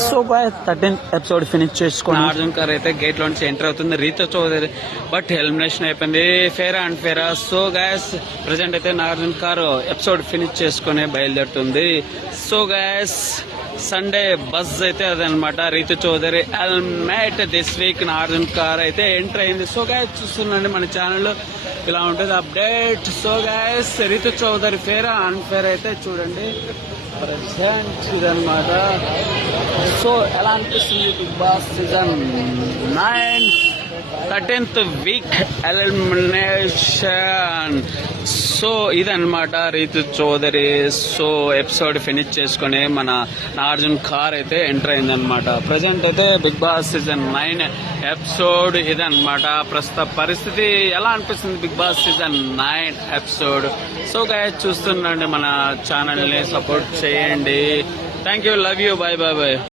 So bye 13th episode finish చేసుకుని Arjun car అయితే gate లో నుంచి ఎంటర్ అవుతుంది రీతో చౌదరి, బట్ ఎలిమినేషన్ అయిపోయింది ఫేరా అండ్ ఫేరా. సో గాయస్ ప్రజెంట్ అయితే నాగార్జున కార్ ఎపిసోడ్ ఫినిష్ చేసుకుని బయలుదేరుతుంది. సో గాయస్ సండే బజ్ అయితే అదనమాట, రీతు చౌదరి హెల్మెట్ దిస్ వీక్ నాగార్జున కార్ అయితే ఎంటర్ అయింది. సో గాయస్ చూస్తుండండి మన ఛానల్లో ఇలా ఉంటుంది update. So guys Rithu Chowdary ఫేరా అండ్ ఫేరా అయితే చూడండి ప్రజెంట్ ఇదనమాట. సో ఎలా అనిపిస్తుంది Bigg Boss season 9 13th week elimination. So ఇదనమాట Rithu Chowdary. So episode finish చేసుకుని మన నాగార్జున కార్ అయితే ఎంటర్ అయిందనమాట. ప్రజెంట్ అయితే బిగ్ బాస్ సీజన్ 9 ఎపిసోడ్ ఇదనమాట ప్రస్తుత పరిస్థితి. ఎలా అనిపిస్తుంది Bigg Boss season 9 episode? So guys చూస్తుండండి మన ఛానల్ ని సపోర్ట్ చేయండి. Thank you, love you, bye bye by.